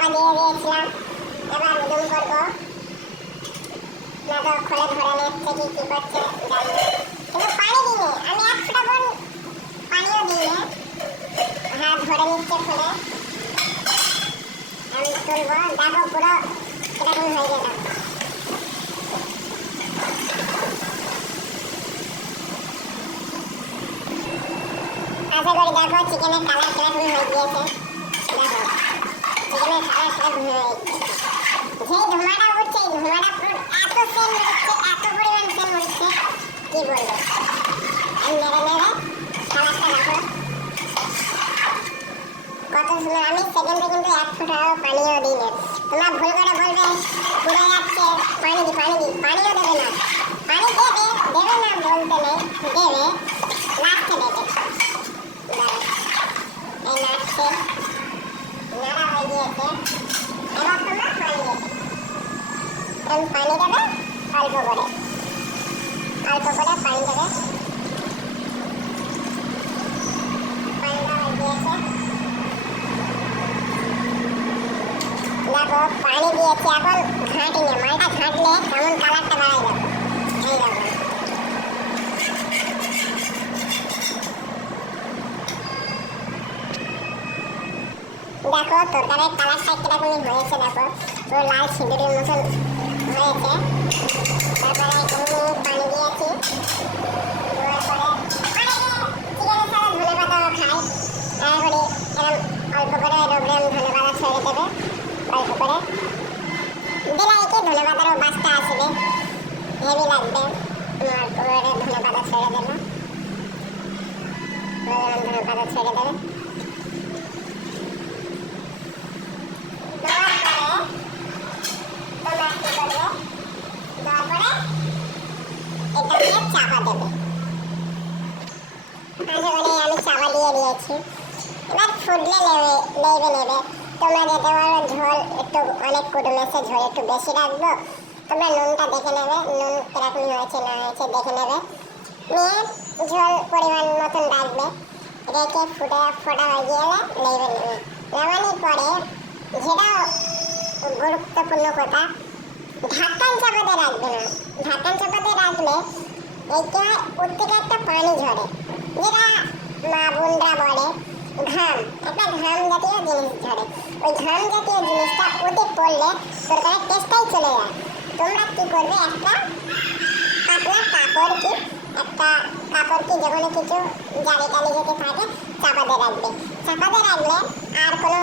চাপা দিয়ে দিয়েছিলাম। এবার উদুম করবো না তো খোলে ধরে নিচ্ছে কি করছে জানি না। কিন্তু পানি দিইনি, আমি এক ফোঁটা বোন পানিও দিইনি। হ্যাঁ ধরে নিচ্ছে খোলে, আমি তুলবো। দেখো পুরো এরকম হয়ে গেল। আশা করি দেখো চিকেনের কালার কিরকম হয়ে গিয়েছে। দেখো চিকেনের কালার কিরকম হয়ে গেছে। যেই ধোঁয়াটা উঠছে এই ধোঁয়াটা পুরো এত সেন্ট উঠছে, এত পরিমাণ সেন্ট উঠছে কি বলবো। আমি নেড়ে নেড়ে কালারটা দেখো কত সুন্দর। আমি সেকেন্ডে কিন্তু এক ফোঁটাও পানিও দিইনি। তোমরা ভুল করে বলবে পুড়ে যাচ্ছে, পানি দি পানি দি, পানিও দেবে না। পানি দেবে, দেবে না বলতে নেই, দেবে লাস্টে দেবে। এই নাড়ছে, নাড়া হয়ে গিয়েছে। এবার তোমরা পানি দেবে, পানি দেবে অল্প করে, অল্প করে পানি দেবে। পানি দেওয়া হয়ে গিয়েছে। দেখো পানি দিয়েছি, এখন ঘাঁটি নিয়ে মালটা ঘাঁটলে কেমন কালারটা বাড়াই যাবে। এই দেখো দেখো তরকারির কালারটা কিরকমই হয়েছে। দেখো পুরো লাল সিঁদুরের মতন হয়েছে। তারপরে এখানে পানি দিয়েছি, দেওয়ার পরে চিকেনের সাথে ধনে পাতাও খাই। এরপরে এরকম অল্প করে ডবরে ধনে পাতা ছেড়ে দেবে, অল্প করে দিলে কি ধনে পাতারও বাসটা আসবে, হেভি লাগবে। অল্প করে ধনে পাতা ছেড়ে দেবে, ধনে পাতা ছেড়ে দেবে। চাপা দেবে। আমি চাপা দিয়ে দিয়েছি। এবার ফুটলে নেবে। তোমরা যেতে পারো ঝোল একটু অনেক কুটুমেছে, ঝোল একটু বেশি রাখবো। তোমরা নুনটা দেখে নেবে, নুন কিরকম হয়েছে না হয়েছে দেখে নেবে, নিয়ে ঝোল পরিমাণ মতন রাখবে। রেখে ফোটা হয়ে গেলে নেবে। নামানোর পরে যেটা গুরুত্বপূর্ণ কথা, ঢাকন চাপাতে রাখবে না। ঢাকন চাপাতে রাখলে এইটা ওর থেকে একটা পানি ঝরে, যেটা মা বোনরা বলে ঘাম, একটা ঘাম জাতীয় জিনিস ঝরে। ওই ঘাম জাতীয় জিনিসটা ওতে পড়লে তরকারির টেস্টটাই চলে যায়। তোমরা কি করবে, একটা পাতলা কাপড় কি যেখানে কিছু জালি টালি যেতে থাকে চাপাতে রাখবে। চাপাতে রাখলে আর কোনো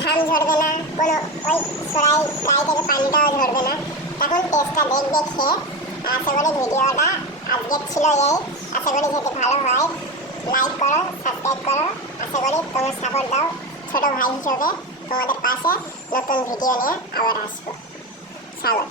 ঘাম ঝরবে না, কোনো ওই সরাই গায়ে থেকে পানিটাও ঝরবে না। তখন টেস্টটা দেখবে খেয়ে। আশা করি ভিডিওটা আজকের ছিল এই। আশা করি যেতে ভালো হয়। লাইক করো, সাবস্ক্রাইব করো। আশা করি তোমার সাপোর্ট দাও। ছোট ভাই হিসেবে তোমাদের পাশে নতুন ভিডিও নিয়ে আবার আসবো। স্বাগত।